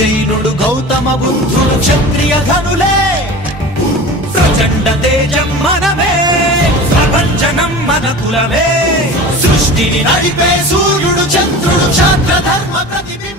జైనుడు గౌతమ బుద్ధుడు క్షత్రియ ఘనులే ప్రచండ తేజం మనమే ప్రపంచనం మన కులమే సృష్టిని నడిపే సూర్యుడు చంద్రుడు క్షాత్ర ధర్మ ప్రతిభ